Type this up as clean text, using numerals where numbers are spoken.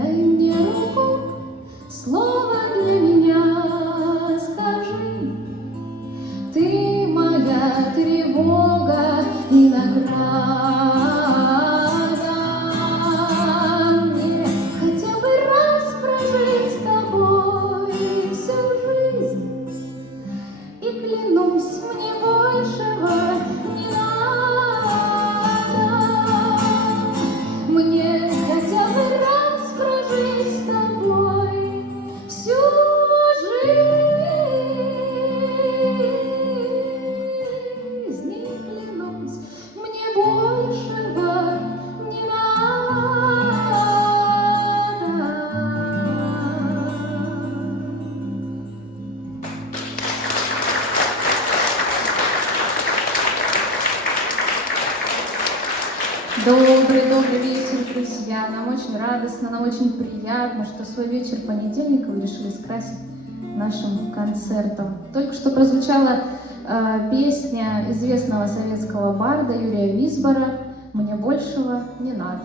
дай мне руку, слово для меня скажи. Ты моя тревога и награда. Мне хотя бы раз прожить с тобой всю жизнь. И клянусь, мне большего не надо. Мне хотя бы раз прожить с тобой всю жизнь. И клянусь, мне большего не надо. Добрый вечер, друзья! Нам очень радостно, нам очень приятно, что свой вечер понедельника вы решили скрасить нашим концертом. Только что прозвучала песня известного советского барда Юрия Висбора «Мне большего не надо».